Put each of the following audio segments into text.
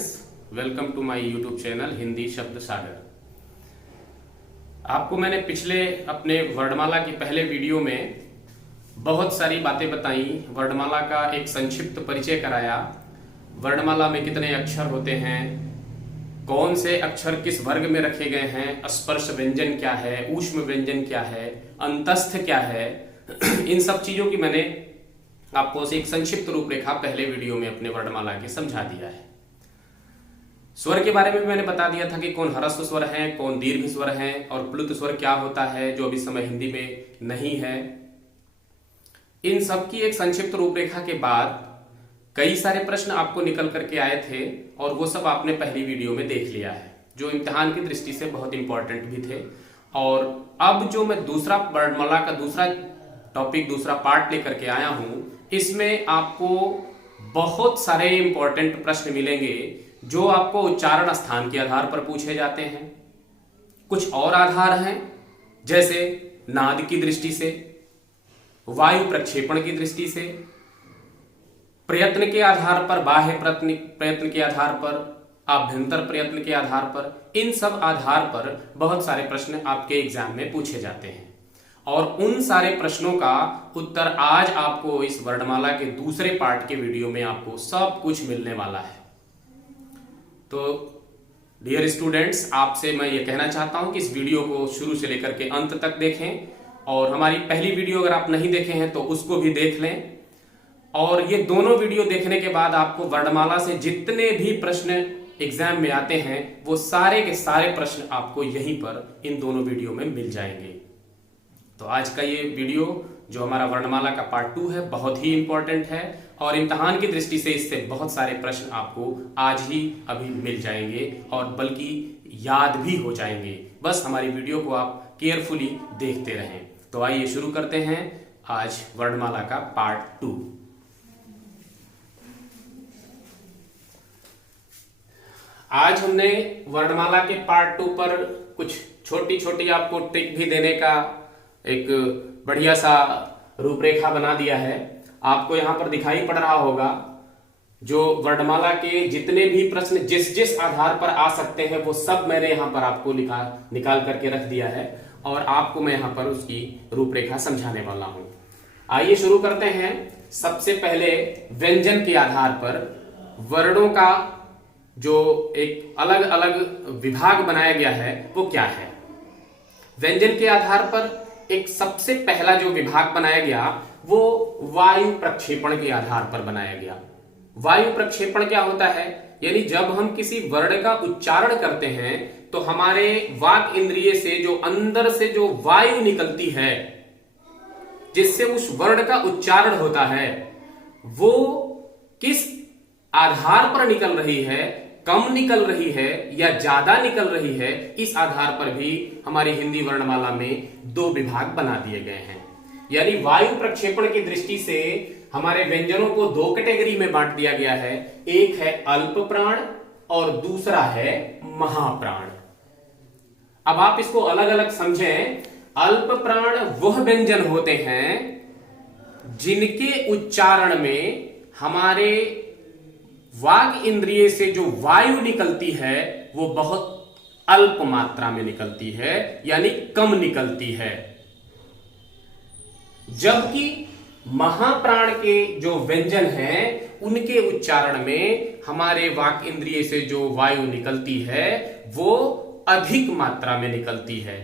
Friends, welcome to my YouTube channel Hindi Shabd Sagar. आपको मैंने पिछले अपने वर्णमाला की पहले वीडियो में बहुत सारी बातें बताई, वर्णमाला का एक संक्षिप्त परिचय कराया। वर्णमाला में कितने अक्षर होते हैं, कौन से अक्षर किस वर्ग में रखे गए हैं, स्पर्श व्यंजन क्या है, ऊष्म व्यंजन क्या है, अंतस्थ क्या है, इन सब चीजों की मैंने आपको एक संक्षिप्त रूपरेखा पहले वीडियो में अपने वर्णमाला के समझा दिया है। स्वर के बारे में मैंने बता दिया था कि कौन ह्रस्व स्वर है, कौन दीर्घ स्वर है और प्लुत स्वर क्या होता है, जो अभी समय हिंदी में नहीं है। इन सब की एक संक्षिप्त रूपरेखा के बाद कई सारे प्रश्न आपको निकल करके आए थे और वो सब आपने पहली वीडियो में देख लिया है, जो इम्तिहान की दृष्टि से बहुत इंपॉर्टेंट भी थे। और अब जो मैं दूसरा वर्णमाला का दूसरा टॉपिक, दूसरा पार्ट लेकर के आया हूं, इसमें आपको बहुत सारे इंपॉर्टेंट प्रश्न मिलेंगे जो आपको उच्चारण स्थान के आधार पर पूछे जाते हैं। कुछ और आधार हैं, जैसे नाद की दृष्टि से, वायु प्रक्षेपण की दृष्टि से, प्रयत्न के आधार पर, बाह्य प्रयत्न के आधार पर, आभ्यंतर प्रयत्न के आधार पर, इन सब आधार पर बहुत सारे प्रश्न आपके एग्जाम में पूछे जाते हैं। और उन सारे प्रश्नों का उत्तर आज आपको इस वर्णमाला के दूसरे पार्ट के वीडियो में आपको सब कुछ मिलने वाला है। तो डियर स्टूडेंट्स, आपसे मैं ये कहना चाहता हूं कि इस वीडियो को शुरू से लेकर के अंत तक देखें, और हमारी पहली वीडियो अगर आप नहीं देखे हैं तो उसको भी देख लें। और ये दोनों वीडियो देखने के बाद आपको वर्णमाला से जितने भी प्रश्न एग्जाम में आते हैं वो सारे के सारे प्रश्न आपको यहीं पर इन दोनों वीडियो में मिल जाएंगे। तो आज का ये वीडियो जो हमारा वर्णमाला का पार्ट 2 है, बहुत ही इंपॉर्टेंट है और इम्तिहान की दृष्टि से इससे बहुत सारे प्रश्न आपको आज ही अभी मिल जाएंगे और बल्कि याद भी हो जाएंगे। बस हमारी वीडियो को आप केयरफुली देखते रहें। तो आइए शुरू करते हैं आज वर्णमाला का पार्ट 2। आज हमने वर्णमाला के पार्ट 2 पर कुछ छोटी छोटी आपको ट्रिक भी देने का एक बढ़िया सा रूपरेखा बना दिया है। आपको यहां पर दिखाई पड़ रहा होगा जो वर्णमाला के जितने भी प्रश्न जिस जिस आधार पर आ सकते हैं वो सब मैंने यहां पर आपको निकाल करके रख दिया है और आपको मैं यहां पर उसकी रूपरेखा समझाने वाला हूं। आइए शुरू करते हैं। सबसे पहले व्यंजन के आधार पर वर्णों का जो एक अलग अलग विभाग बनाया गया है वो क्या है। व्यंजन के आधार पर एक सबसे पहला जो विभाग बनाया गया वो वायु प्रक्षेपण के आधार पर बनाया गया। वायु प्रक्षेपण क्या होता है, यानी जब हम किसी वर्ण का उच्चारण करते हैं तो हमारे वाक इंद्रिय से जो अंदर से जो वायु निकलती है जिससे उस वर्ण का उच्चारण होता है वो किस आधार पर निकल रही है, कम निकल रही है या ज्यादा निकल रही है, इस आधार पर भी हमारी हिंदी वर्णमाला में 2 विभाग बना दिए गए हैं। यानी वायु प्रक्षेपण की दृष्टि से हमारे व्यंजनों को 2 कैटेगरी में बांट दिया गया है। एक है अल्प प्राण और दूसरा है महाप्राण। अब आप इसको अलग अलग समझें। अल्प प्राण वह व्यंजन होते हैं जिनके उच्चारण में हमारे वाग इंद्रिय से जो वायु निकलती है वो बहुत अल्प मात्रा में निकलती है, यानी कम निकलती है। जबकि महाप्राण के जो व्यंजन हैं उनके उच्चारण में हमारे वाक इंद्रिय से जो वायु निकलती है वो अधिक मात्रा में निकलती है।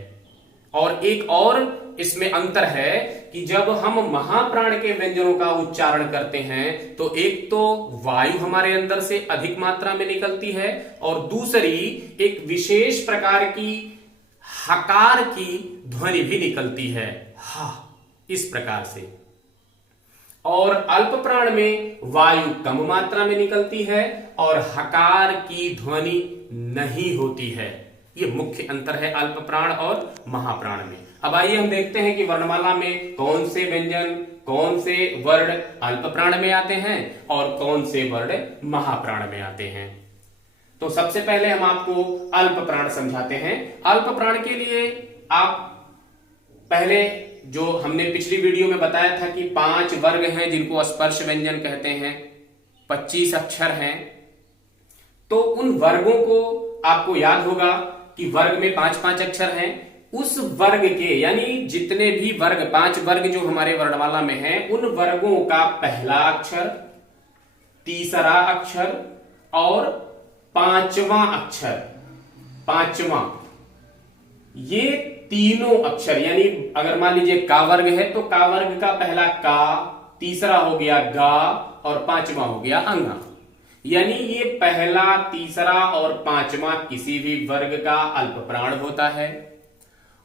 और एक और इसमें अंतर है कि जब हम महाप्राण के व्यंजनों का उच्चारण करते हैं तो एक तो वायु हमारे अंदर से अधिक मात्रा में निकलती है और दूसरी एक विशेष प्रकार की हकार की ध्वनि भी निकलती है, हा, इस प्रकार से। और अल्प प्राण में वायु कम मात्रा में निकलती है और हकार की ध्वनि नहीं होती है। ये मुख्य अंतर है अल्प प्राण और महाप्राण में। अब आइए हम देखते हैं कि वर्णमाला में कौन से व्यंजन, कौन से वर्ण अल्प प्राण में आते हैं और कौन से वर्ण महाप्राण में आते हैं। तो सबसे पहले हम आपको अल्प प्राण समझाते हैं। अल्प प्राण के लिए आप पहले जो हमने पिछली वीडियो में बताया था कि 5 वर्ग हैं जिनको स्पर्श व्यंजन कहते हैं, 25 अक्षर हैं। तो उन वर्गों को आपको याद होगा कि वर्ग में 5-5 अक्षर हैं। उस वर्ग के यानी जितने भी वर्ग 5 वर्ग जो हमारे वर्णमाला में हैं, उन वर्गों का पहला अक्षर, तीसरा अक्षर और पांचवां अक्षर, पांचवां, ये तीनों अक्षर यानी अगर मान लीजिए का वर्ग है तो का वर्ग का पहला का, तीसरा हो गया गा और पांचवा हो गया अंगा। यानी ये पहला, तीसरा और पांचवा किसी भी वर्ग का अल्पप्राण होता है।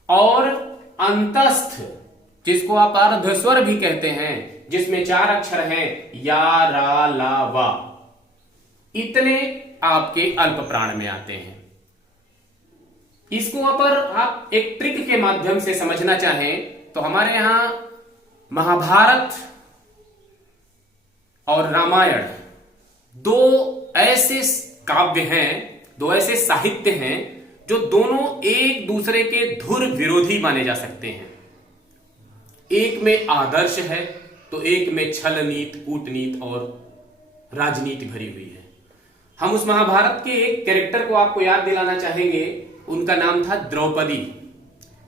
और अंतस्थ, जिसको आप अर्धस्वर भी कहते हैं, जिसमें 4 अक्षर हैं, या, रा, ला, वा, इतने आपके अल्पप्राण में आते हैं। इसको अगर आप एक ट्रिक के माध्यम से समझना चाहें तो हमारे यहां महाभारत और रामायण 2 ऐसे काव्य हैं, 2 ऐसे साहित्य हैं जो दोनों एक दूसरे के धुर विरोधी माने जा सकते हैं। एक में आदर्श है तो एक में छल नीति, कूटनीति और राजनीति भरी हुई है। हम उस महाभारत के एक कैरेक्टर को आपको याद दिलाना चाहेंगे। उनका नाम था द्रौपदी,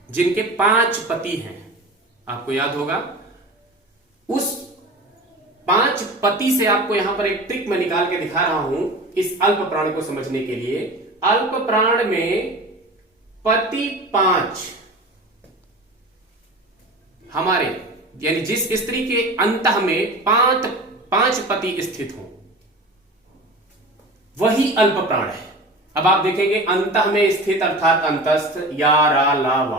जिनके 5 पति हैं, आपको याद होगा। उस 5 पति से आपको यहां पर एक ट्रिक मैं निकाल के दिखा रहा हूं इस अल्प प्राण को समझने के लिए। अल्प प्राण में पति 5 हमारे यानी जिस स्त्री के अंतः में 5 पति स्थित हो वही अल्प प्राण है। अब आप देखेंगे अंतः में स्थित अर्थात अंतस्थ, या, रा, ला, वा।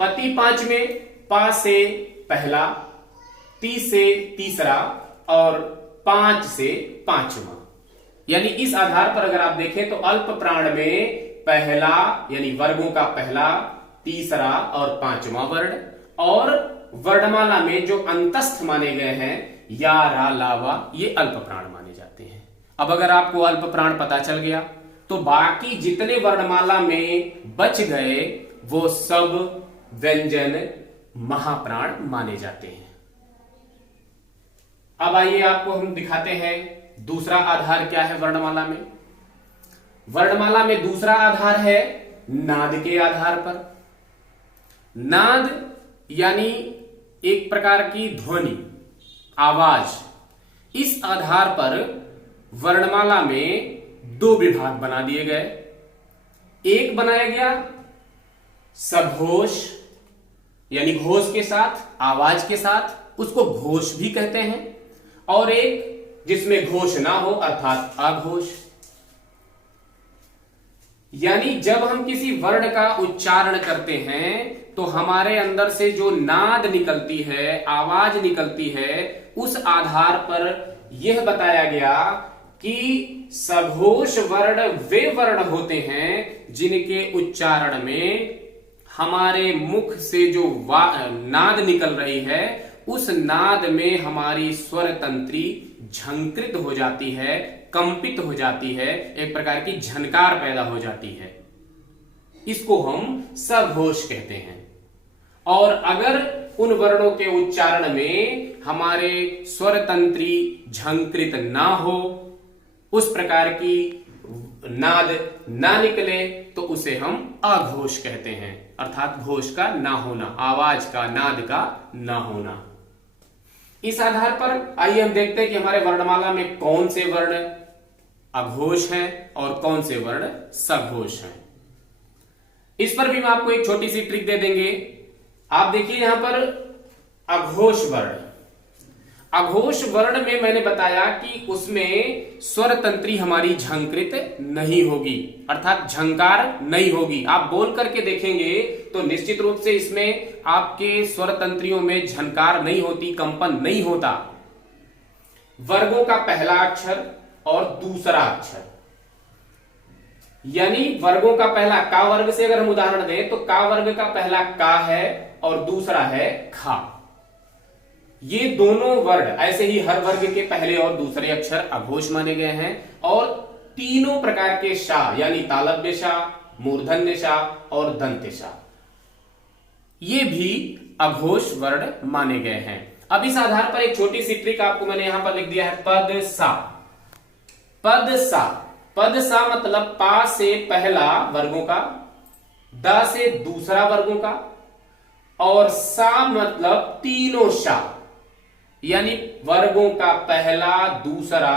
पति 5 में पा से पहला, ती से तीसरा और 5 से पांचवा। यानी इस आधार पर अगर आप देखें तो अल्प प्राण में पहला यानी वर्गों का पहला, तीसरा और पांचवा वर्ण, और वर्णमाला में जो अंतस्थ माने गए हैं, या, रा, ला, वा, ये अल्प प्राण माने जाते हैं। अब अगर आपको अल्प प्राण पता चल गया तो बाकी जितने वर्णमाला में बच गए वो सब व्यंजन महाप्राण माने जाते हैं। अब आइए आपको हम दिखाते हैं दूसरा आधार क्या है वर्णमाला में। वर्णमाला में दूसरा आधार है नाद के आधार पर। नाद यानी एक प्रकार की ध्वनि, आवाज। इस आधार पर वर्णमाला में 2 विभाग बना दिए गए। एक बनाया गया सघोष यानी घोष के साथ, आवाज के साथ, उसको घोष भी कहते हैं, और एक जिसमें घोष ना हो अर्थात अघोष। यानी जब हम किसी वर्ण का उच्चारण करते हैं तो हमारे अंदर से जो नाद निकलती है, आवाज निकलती है, उस आधार पर यह बताया गया कि सघोष वर्ण वे वर्ण होते हैं जिनके उच्चारण में हमारे मुख से जो नाद निकल रही है उस नाद में हमारी स्वर तंत्री झंकृत हो जाती है, कंपित हो जाती है, एक प्रकार की झनकार पैदा हो जाती है। इसको हम सघोष कहते हैं। और अगर उन वर्णों के उच्चारण में हमारे स्वर तंत्री झंकृत ना हो, उस प्रकार की नाद ना निकले, तो उसे हम अघोष कहते हैं, अर्थात घोष का ना होना, आवाज का, नाद का ना होना। इस आधार पर आइए हम देखते हैं कि हमारे वर्णमाला में कौन से वर्ण अघोष हैं और कौन से वर्ण सघोष हैं। इस पर भी मैं आपको एक छोटी सी ट्रिक दे देंगे। आप देखिए यहां पर अघोष वर्ण, अघोष वर्ण में मैंने बताया कि उसमें स्वर तंत्री हमारी झंकृत नहीं होगी, अर्थात झंकार नहीं होगी। आप बोल करके देखेंगे तो निश्चित रूप से इसमें आपके स्वर तंत्रियों में झंकार नहीं होती, कंपन नहीं होता। वर्गों का पहला अक्षर और दूसरा अक्षर, यानी वर्गों का पहला का वर्ग से अगर हम उदाहरण दें तो का वर्ग का पहला का है और दूसरा है खा। ये दोनों वर्ण ऐसे ही हर वर्ग के पहले और दूसरे अक्षर अघोष माने गए हैं। और तीनों प्रकार के शा यानी तालव्य शा, मूर्धन्य शा और दंत्य शा, ये भी अघोष वर्ण माने गए हैं। अब इस आधार पर एक छोटी सी ट्रिक आपको मैंने यहां पर लिख दिया है, पद सा। पद सा, पद सा मतलब पा से पहला वर्गों का, द से दूसरा वर्गों का, और सा मतलब तीनों सा, यानी वर्गों का पहला, दूसरा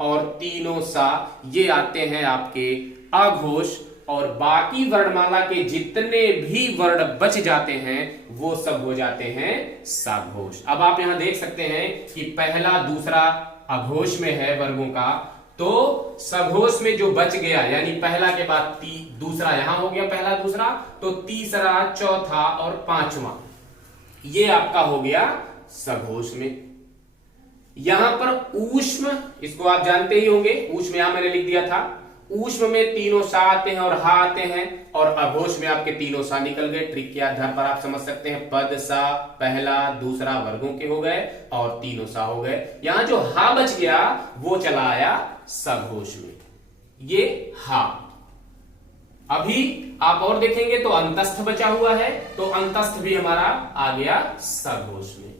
और तीनों सा, ये आते हैं आपके अघोष। और बाकी वर्णमाला के जितने भी वर्ण बच जाते हैं वो सब हो जाते हैं सघोष। अब आप यहां देख सकते हैं कि पहला दूसरा अघोष में है वर्गों का, तो सघोष में जो बच गया यानी पहला के बाद दूसरा यहां हो गया, पहला दूसरा, तो तीसरा, चौथा और पांचवा ये आपका हो गया सघोष में। यहां पर ऊष्म, इसको आप जानते ही होंगे, ऊष्म यहां मैंने लिख दिया था। ऊष्म में तीनों सा आते हैं और हा आते हैं, और अघोष में आपके तीनों सा निकल गए। ट्रिक के आधार पर आप समझ सकते हैं, पद सा पहला दूसरा वर्गों के हो गए और तीनों सा हो गए। यहां जो हा बच गया वो चला आया सघोष में, ये हा। अभी आप और देखेंगे तो अंतस्थ बचा हुआ है, तो अंतस्थ भी हमारा आ गया सघोष में।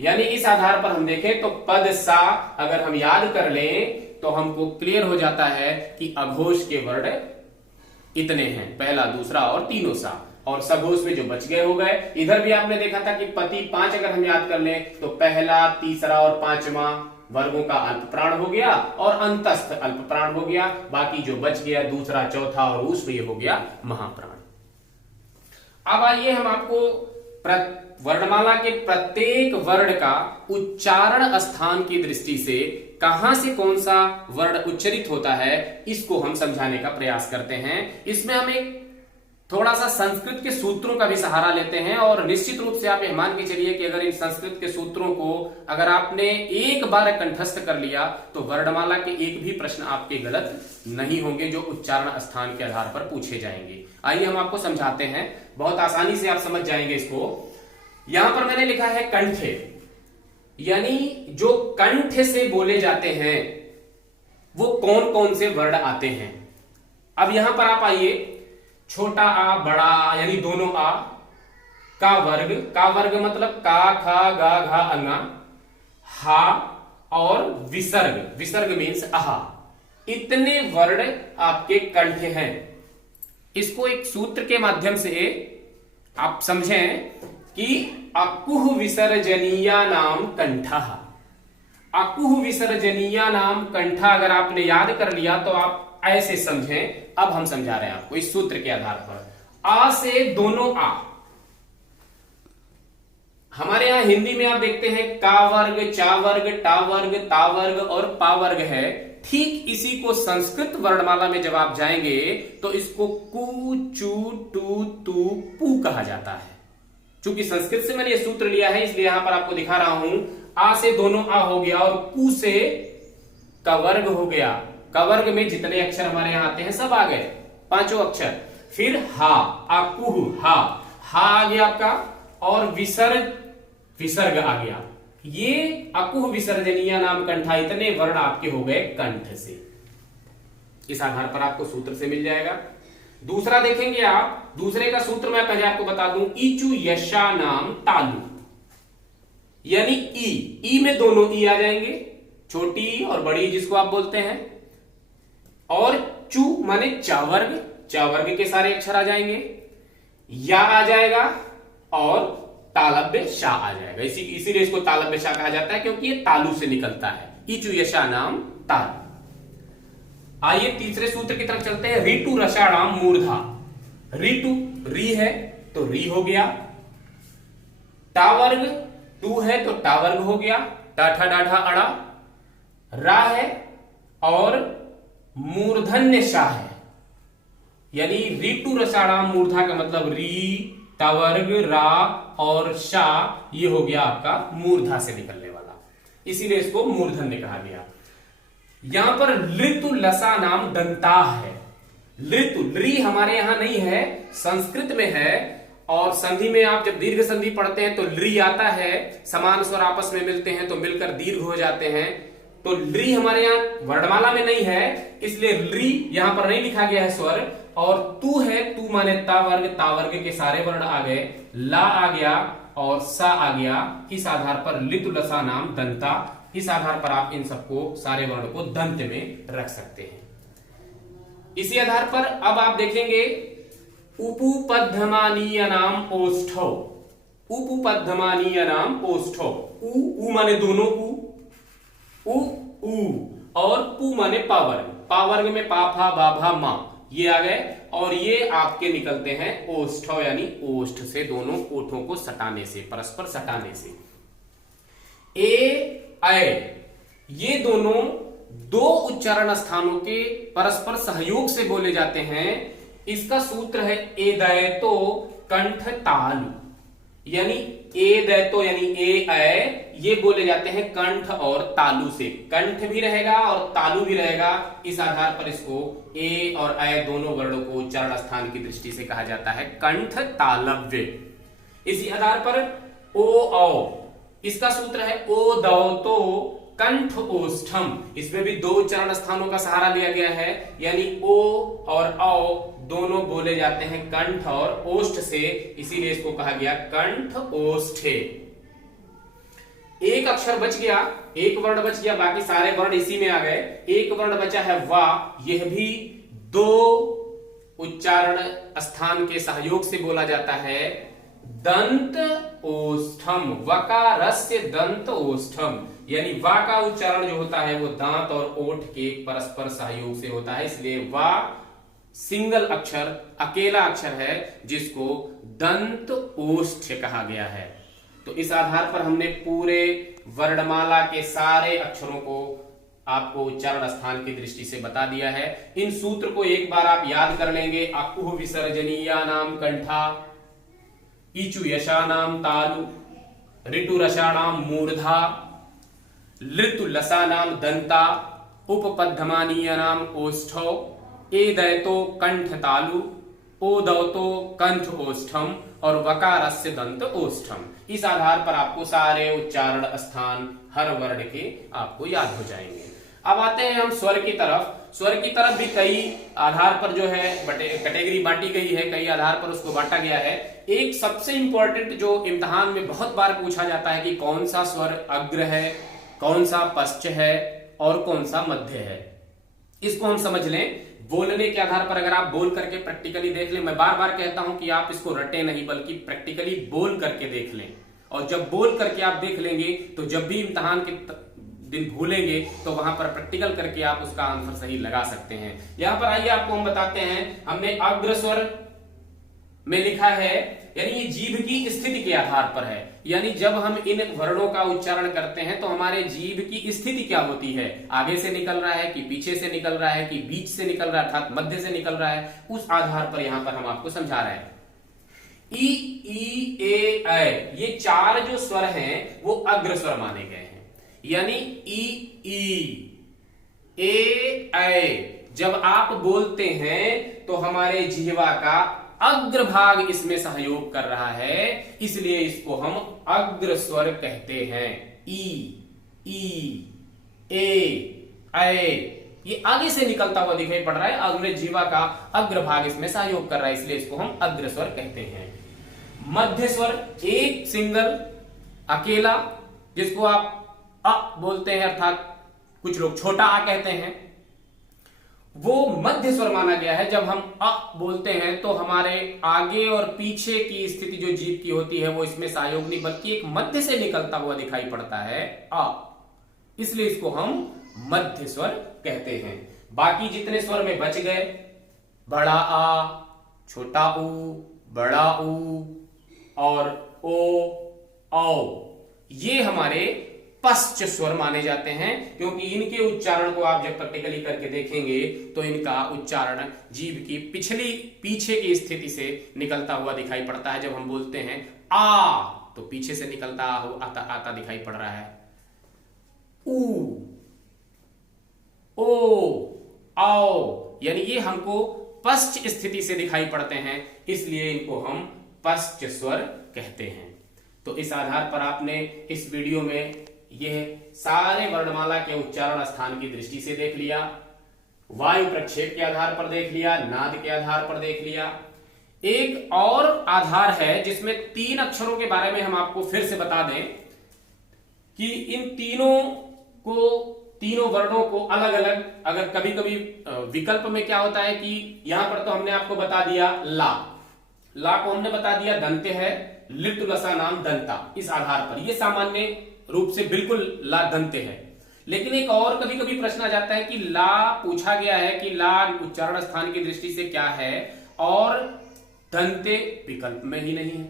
यानी इस आधार पर हम देखें तो पद सा अगर हम याद कर लें तो हमको क्लियर हो जाता है कि अघोष के वर्ण इतने हैं, पहला दूसरा और तीनों सा, और सघोष में जो बच गए हो गए। इधर भी आपने देखा था कि पति 5 अगर हम याद कर लें तो पहला, तीसरा और पांचवा वर्गों का अल्प प्राण हो गया और अंतस्थ अल्प प्राण हो गया। बाकी जो बच गया दूसरा, चौथा और ऊष्म, ये हो गया महाप्राण। अब आइए हम आपको वर्णमाला के प्रत्येक वर्ण का उच्चारण स्थान की दृष्टि से कहां से कौन सा वर्ण उच्चरित होता है इसको हम समझाने का प्रयास करते हैं। इसमें हम एक थोड़ा सा संस्कृत के सूत्रों का भी सहारा लेते हैं, और निश्चित रूप से आप यह मान के चलिए कि अगर इन संस्कृत के सूत्रों को अगर आपने एक बार कंठस्थ कर लिया तो वर्णमाला के एक भी प्रश्न आपके गलत नहीं होंगे जो उच्चारण स्थान के आधार पर पूछे जाएंगे। आइए हम आपको समझाते हैं, बहुत आसानी से आप समझ जाएंगे इसको। यहां पर मैंने लिखा है कंठे, यानी जो कंठ से बोले जाते हैं वो कौन कौन से वर्ण आते हैं। अब यहां पर आप आइए, छोटा आ, बड़ा आ, यानी दोनों आ, का वर्ग मतलब का, खा, गा, घा, अंगा, हा और विसर्ग, विसर्ग मीन्स आहा, इतने वर्ण आपके कंठ हैं। इसको एक सूत्र के माध्यम से आप समझें कि अकुह विसर्जनीया नाम कंठा। अकुह विसर्जनीया नाम कंठा अगर आपने याद कर लिया तो आप ऐसे समझें। अब हम समझा रहे हैं आपको इस सूत्र के आधार पर। आ से दोनों आ, हमारे यहां हिंदी में आप देखते हैं का वर्ग, चा वर्ग, टा वर्ग, ता वर्ग और पा वर्ग है। ठीक इसी को संस्कृत वर्णमाला में जब आप जाएंगे तो इसको कु, चू, टू, तू, पू कहा जाता है। चूंकि संस्कृत से मैंने ये सूत्र लिया है इसलिए यहां पर आपको दिखा रहा हूं। आ से दोनों आ हो गया और कु से का वर्ग हो गया। का वर्ग में जितने अक्षर हमारे यहां आते हैं सब आ गए, पांचों अक्षर। फिर हा, आकुह, हा, हा आ गया आपका, और विसर्ग आ गया। ये अकुह विसर्जनीय नाम कंठा, इतने वर्ण आपके हो गए कंठ से। इस आधार पर आपको सूत्र से मिल जाएगा। दूसरा देखेंगे आप, दूसरे का सूत्र मैं पहले आपको बता दूं, इचु यशा नाम तालु, यानी ई में दोनों ई आ जाएंगे, छोटी और बड़ी जिसको आप बोलते हैं, और चू माने चावर्ग, चावर्ग के सारे अक्षर आ जाएंगे, या आ जाएगा और तालव्य शाह आ जाएगा। इसीलिए इसको तालव्य शाह कहा जाता है क्योंकि ये तालु से निकलता है। इचु यशा नाम तालु। आइए तीसरे सूत्र की तरफ चलते हैं। ऋतु रसाणाम मूर्धा, ऋतु री है तो री हो गया, टावर्ग टू है तो टावर्ग हो गया, टाठा डाढ़ा अड़ा, रा है और मूर्धन्य शाह है, यानी ऋतु रसाणाम मूर्धा का मतलब री, टावर्ग, रा और शाह, ये हो गया आपका मूर्धा से निकलने वाला, इसीलिए इसको मूर्धन्य कहा गया। यहां पर ऋतु लसा नाम दंता है। ऋतु री हमारे यहां नहीं है, संस्कृत में है, और संधि में आप जब दीर्घ संधि पढ़ते हैं तो ली आता है, समान स्वर आपस में मिलते हैं तो मिलकर दीर्घ हो जाते हैं। तो ली हमारे यहाँ वर्णमाला में नहीं है, इसलिए ली यहां पर नहीं लिखा गया है स्वर। और तू है, तू माने ता वर्ग के सारे वर्ण आ गए, ला आ गया और सा आ गया। इस आधार पर लितु लसा नाम दंता इस आधार पर आप इन सबको सारे वर्ण को दंत में रख सकते हैं। इसी आधार पर अब आप देखेंगे उपपद्धमानीय नाम ओष्ठौ। उपपद्धमानीय नाम ओष्ठौ। उ माने दोनों उ और पू माने पावर्ग। पावर्ग में पा फा बा भा मा ये आ गए और ये आपके निकलते हैं ओष्ठौ यानी ओष्ठ से, दोनों ओठों को सटाने से, परस्पर सटाने से। ए ऐ ये दोनों दो उच्चारण स्थानों के परस्पर सहयोग से बोले जाते हैं। इसका सूत्र है ए दैतो कंठ तालु, यानी ए दैतो यानी ए ऐ ये बोले जाते हैं कंठ और तालु से। कंठ भी रहेगा और तालु भी रहेगा। इस आधार पर इसको ए और ऐ दोनों वर्णों को उच्चारण स्थान की दृष्टि से कहा जाता है कंठ तालव्य। इसी आधार पर ओ औ इसका सूत्र है ओ दौतो कंठ ओष्ठम। इसमें भी दो उच्चारण स्थानों का सहारा लिया गया है, यानी ओ और औ दोनों बोले जाते हैं कंठ और ओष्ठ से, इसीलिए इसको कहा गया कंठ ओष्ठे। एक अक्षर बच गया, एक वर्ण बच गया, बाकी सारे वर्ण इसी में आ गए। एक वर्ण बचा है वा, यह भी दो उच्चारण स्थान के सहयोग से बोला जाता है दंत ओष्ठम। वकारस्य दंत ओष्ठम, यानी वा का उच्चारण जो होता है वो दांत और ओठ के परस्पर सहयोग से होता है, इसलिए वा सिंगल अक्षर, अकेला अक्षर है जिसको दंत ओष्ठ कहा गया है। तो इस आधार पर हमने पूरे वर्णमाला के सारे अक्षरों को आपको उच्चारण स्थान की दृष्टि से बता दिया है। इन सूत्र को एक बार आप याद कर लेंगे। अकुह विसर्जनीया नाम कंठा, इचु यशानाम तालु, ऋतु रसाणाम मूर्धा, लृतु लसानाम दंता, उपपद्धमानीय नाम ओष्ठौ, ए दैतो कंठ तालु, ओ दौतो कंठ ओष्ठम और वकारस्य दंत ओष्ठम। इस आधार पर आपको सारे उच्चारण स्थान हर वर्ण के आपको याद हो जाएंगे। अब आते हैं हम स्वर की तरफ। स्वर की तरफ भी कई आधार पर जो है कैटेगरी बांटी गई है, कई आधार पर उसको बांटा गया है। एक सबसे इंपॉर्टेंट जो इम्तिहान में बहुत बार पूछा जाता है कि कौन सा स्वर अग्र है, कौन सा पश्च है और कौन सा मध्य है, इसको हम समझ लें। बोलने के आधार पर अगर आप बोल करके प्रैक्टिकली देख लें, मैं बार बार कहता हूं कि आप इसको रटे नहीं बल्कि प्रैक्टिकली बोल करके देख लें, और जब बोल करके आप देख लेंगे तो जब भी इम्तिहान के दिन भूलेंगे तो वहां पर प्रैक्टिकल करके आप उसका आंसर सही लगा सकते हैं। यहां पर आइए आपको हम बताते हैं। हमने अग्र स्वर में लिखा है, यानी ये जीभ की स्थिति के आधार पर है, यानी जब हम इन वर्णों का उच्चारण करते हैं तो हमारे जीभ की स्थिति क्या होती है, आगे से निकल रहा है कि पीछे से निकल रहा है कि बीच से निकल रहा है अर्थात मध्य से निकल रहा है, उस आधार पर यहां पर हम आपको समझा रहे हैं। ई ए ऐ ये चार जो स्वर हैं वो अग्र स्वर माने गए हैं, यानी ई ए ऐ जब आप बोलते हैं तो हमारे जिह्वा का अग्र भाग इसमें सहयोग कर रहा है, इसलिए इसको हम अग्र स्वर कहते हैं। ई ए ऐ ये आगे से निकलता हुआ दिखाई पड़ रहा है, अग्र जीवा का अग्र भाग इसमें सहयोग कर रहा है, इसलिए इसको हम अग्र स्वर कहते हैं। मध्य स्वर एक सिंगल अकेला, जिसको आप अ बोलते हैं अर्थात कुछ लोग छोटा आ कहते हैं, वो मध्य स्वर माना गया है। जब हम अ बोलते हैं तो हमारे आगे और पीछे की स्थिति जो जीभ की होती है वो इसमें सहयोग नहीं बल्कि एक मध्य से निकलता हुआ दिखाई पड़ता है अ, इसलिए इसको हम मध्य स्वर कहते हैं। बाकी जितने स्वर में बच गए, बड़ा आ, छोटा ऊ, बड़ा ऊ और ओ, औ, ये हमारे पश्च स्वर माने जाते हैं, क्योंकि इनके उच्चारण को आप जब प्रैक्टिकली करके देखेंगे तो इनका उच्चारण जीभ की पीछे की स्थिति से निकलता हुआ दिखाई पड़ता है। जब हम बोलते हैं आ तो पीछे से निकलता आता दिखाई पड़ रहा है। ऊ, ओ, आओ, यानी ये हमको पश्च स्थिति से दिखाई पड़ते हैं, इसलिए इनको हम पश्च स्वर कहते हैं। तो इस आधार पर आपने इस वीडियो में यह सारे वर्णमाला के उच्चारण स्थान की दृष्टि से देख लिया, वायु प्रक्षेप के आधार पर देख लिया, नाद के आधार पर देख लिया। एक और आधार है जिसमें 3 अक्षरों के बारे में हम आपको फिर से बता दें कि इन तीनों को, तीनों वर्णों को अलग अलग, अगर कभी कभी विकल्प में क्या होता है कि यहां पर तो हमने आपको बता दिया ला को हमने बता दिया दंत्य है, लिट लसा नाम दंता, इस आधार पर ये सामान्य रूप से बिल्कुल ला दंत्य है। लेकिन एक और कभी कभी प्रश्न आ जाता है कि ला पूछा गया है कि ला उच्चारण स्थान की दृष्टि से क्या है और दंत्य विकल्प में ही नहीं है,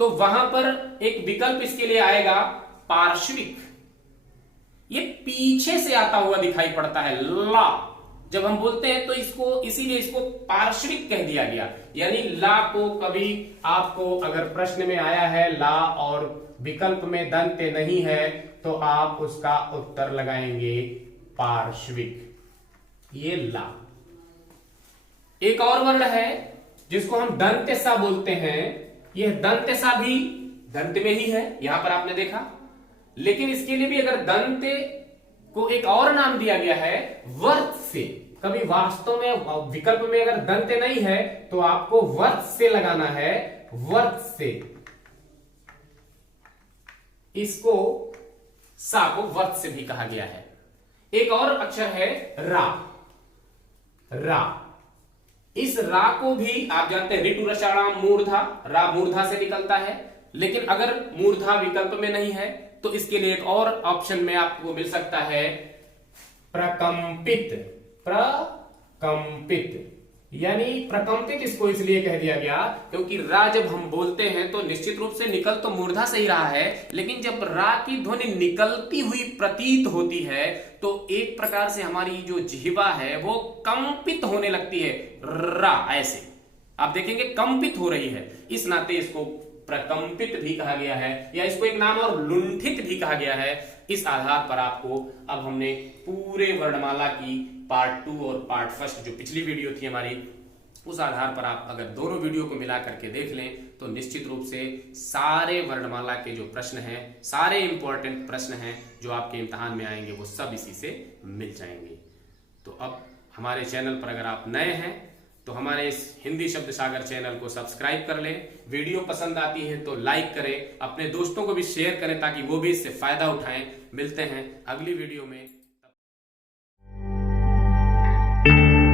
तो वहां पर एक विकल्प इसके लिए आएगा पार्श्विक। ये पीछे से आता हुआ दिखाई पड़ता है ला, जब हम बोलते हैं तो इसको इसीलिए इसको पार्श्विक कह दिया गया। यानी ला को कभी आपको अगर प्रश्न में आया है ला और विकल्प में दंत्य नहीं है तो आप उसका उत्तर लगाएंगे पार्श्विक, ये ला। एक और वर्ण है जिसको हम दंत्य सा बोलते हैं, यह दंत्य सा भी दंत में ही है, यहां पर आपने देखा। लेकिन इसके लिए भी अगर दंत्य को एक और नाम दिया गया है वर्त से, कभी वास्तव में विकल्प में अगर दंत्य नहीं है तो आपको वर्त से लगाना है, वर्त से, इसको सा को वर्त से भी कहा गया है। एक और अक्षर है रा, रा, इस रा को भी आप जानते हैं ऋतु रसाणाम मूर्धा, रा मूर्धा से निकलता है। लेकिन अगर मूर्धा विकल्प में नहीं है तो इसके लिए एक और ऑप्शन में आपको मिल सकता है प्रकंपित, प्रकंपित, यानी प्रकंपित इसको इसलिए कह दिया गया क्योंकि रा जब हम बोलते हैं तो निश्चित रूप से निकल तो मूर्धा से ही रहा है, लेकिन जब रा की ध्वनि निकलती हुई प्रतीत होती है तो एक प्रकार से हमारी जो जिह्वा है वो कंपित होने लगती है, रा ऐसे आप देखेंगे कंपित हो रही है, इस नाते इसको प्रकंपित भी कहा गया है, या इसको एक नाम और लुंठित भी कहा गया है। इस आधार पर आपको अब हमने पूरे वर्णमाला की पार्ट 2 और पार्ट 1 जो पिछली वीडियो थी हमारी, उस आधार पर आप अगर दोनों वीडियो को मिला करके देख लें तो निश्चित रूप से सारे वर्णमाला के जो प्रश्न हैं, सारे इंपॉर्टेंट प्रश्न हैं जो आपके इम्तिहान में आएंगे वो सब इसी से मिल जाएंगे। तो अब हमारे चैनल पर अगर आप नए हैं तो हमारे इस हिंदी शब्द सागर चैनल को सब्सक्राइब कर लें, वीडियो पसंद आती है तो लाइक करें, अपने दोस्तों को भी शेयर करें ताकि वो भी इससे फायदा उठाएं। मिलते हैं अगली वीडियो में।